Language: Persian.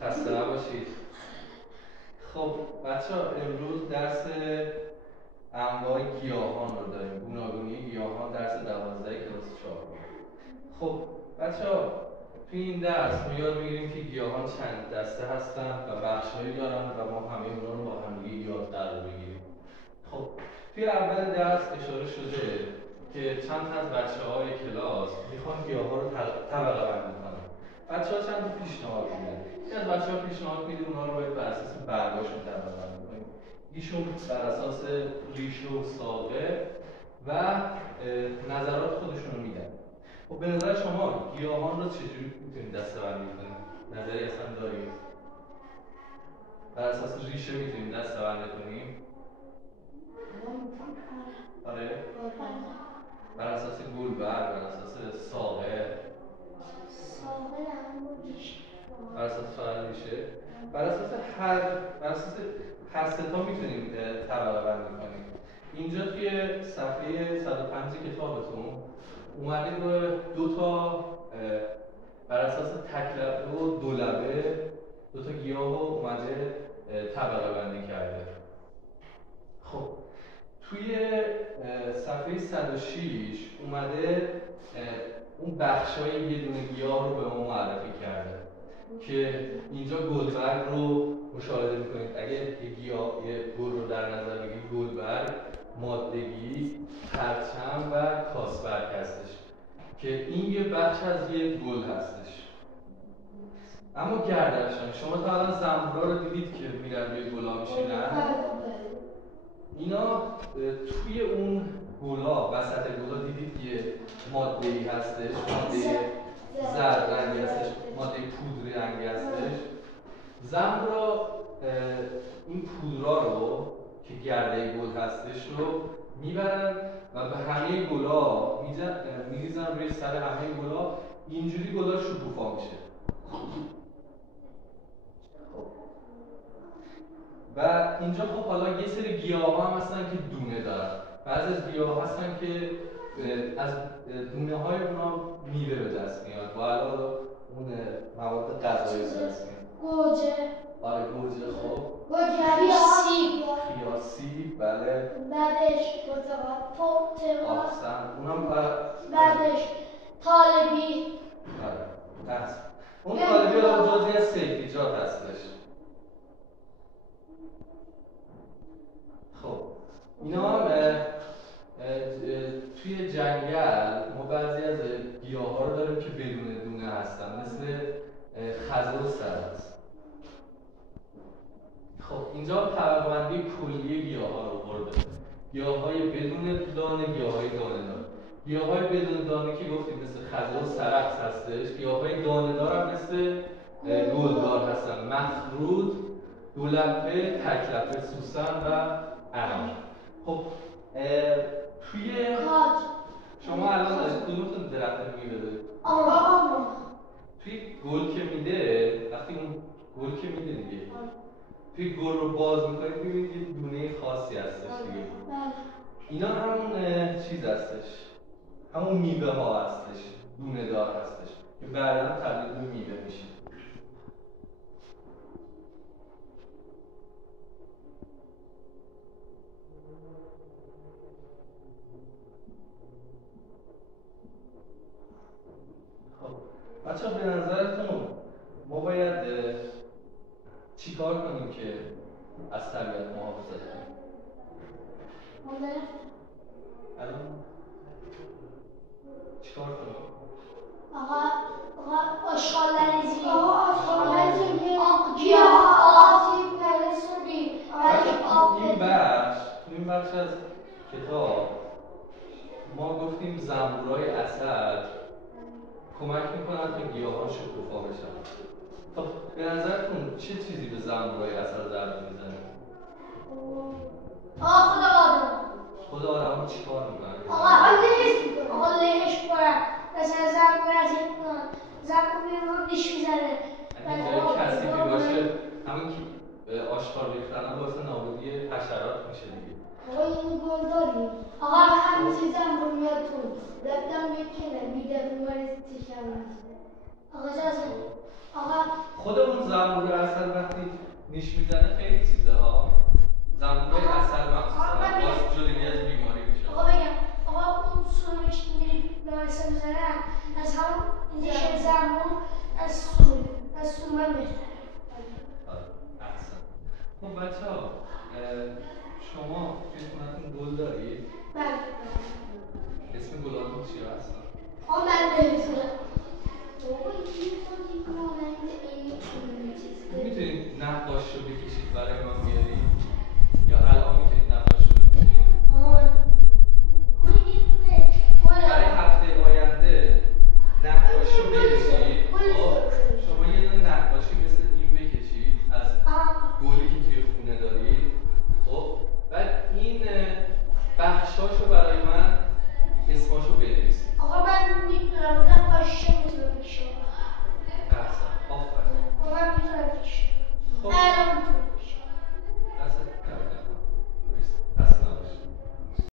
خسته نباشید. خب بچه ها امروز درس انواع گیاهان رو داریم. گوناگونی گیاهان، درس 12 کلاس 4. خب بچه ها توی این درس ما یاد میگیریم که گیاهان چند دسته هستن و بخش‌هایی دارن و ما همه اونا رو با هم یاد قرار بگیریم. خب توی اول درس اشاره شده که چند تا از بچه‌های کلاس میخوان گیاه‌ها رو طبقه بندی کنن. بچه‌ها چند تا پیشنهاد میدن. یکی از بچه‌ها پیشنهاد میده اونا رو باید بر اساس برگاشون طبقه بندی کنیم. ایشون بر اساس ریشه و ساقه و نظرات خودشون رو میدن. خب به نظر شما گیاهان رو چجوری میتونید دسته‌بندی کنید؟ نظری اصلا دارید؟ بر اساس ریشه میتونید دسته‌بندی کنیم؟ آره؟ بر اساس گلبر، بر اساس ساقه، بر اساس فقط ریشه، بر اساس هر سه تا میتونیم طبقه بندی کنیم. اینجا توی صفحه 105 کتابتون اومده به دو تا بر اساس تک لبه و دو لبه دو تا گیاه رو اومده طبقه بندی کرده. خب توی صفحه 106 اومده اون بخشای یه دونه گیاه رو به ما معرفی کرده که اینجا گلبرگ رو مشاهده میکنید. اگه یه گیاه یه گل رو در نظر بگیرید، گلبرگ، مادگی، پرچم و کاسبرگ هستش که این یه بخش از یه گل هستش. اما گردنشان شما تا الان زنبورا رو دیدید که میرن روی گلا میشینن؟ اینا توی اون گلا، وسط گلا دیدید یه ماده‌ای هستش، ماده زرد رنگی هستش، ماده پودری رنگی هستش. زنبورا این پودرا رو که گرده گل هستش رو میبرن و به همه گلا میریزن روی سر همه گلا. اینجوری گلا شکوفا میشه. و اینجا خب حالا یه سری گیاها هم هستن که دونه دارن. بعضی از گیاها هستن که از دونه های اونا میوه به دست میاد. با علاوه اون مواد غذایی به دست میاد. گوجه. آره گوجه. خب گوجه سیب. بله. بعدش پرتقال. آفسن. اونم بعدش طالبی. بله. هست. اون طالبی ها جزئی از سبزیجات هستش. خب اینا هم توی جنگل ما بعضی از گیاها رو داریم که بدون دونه هستن، مثل خزه و سرس. خب اینجا طبقه‌بندی کلی گیاها رو برده. گیاهای بدون دانه، گیاهای دانه دار. گیاهای بدون دانه که گفتیم مثل خزه و سرس هستش. گیاهای دانه دار هم مثل گلدار هستن، مخروط، دولبه، تکلبه، سوسن و ارم. خب توی شما الان کدومتون درخت میوه دارید؟ توی گل که میده، وقتی اون گل که میده دیگه، توی گل رو باز میکنید ببینید یه دونه خاصی هستش دیگه. اینا همون چیز هستش، همون میوه ها هستش، دونه دار هستش که بعدا تبدیل به میوه میشه. بچه ها به نظرتون ما باید چی کار کنیم که از طبیعت محافظت کنیم؟ الان چی کار کنیم؟ آشغال‌ریزی این بخش از کتاب ما گفتیم زنبورای عسل کمک میکنن تا گیاهان شکوفا بشن. خب به نظرتون چه چیزی به زنبورای عسل ضربه میزنه؟ خود آدم چی کار میکنن؟ لهش کنن. مثلا زنبور از این کنن، زنبور رو دیش میزنه. اگه جای کثیفی باشه همون که آشغال ریختن هم باعث نابودی حشرات میشه دیگه. این گل داریم. همیشه زنبور میاد تو. رفتم یک کنه میده بیماری تشم میشه. خود اون زنبور عسل وقتی نیش میزنه خیلی چیزه ها. زنبور عسل مخصوصا باز جلوی از بیماری میشه. آقا بگم آقا اون سومی که میری لایسه میزنن از همون نیش زنبور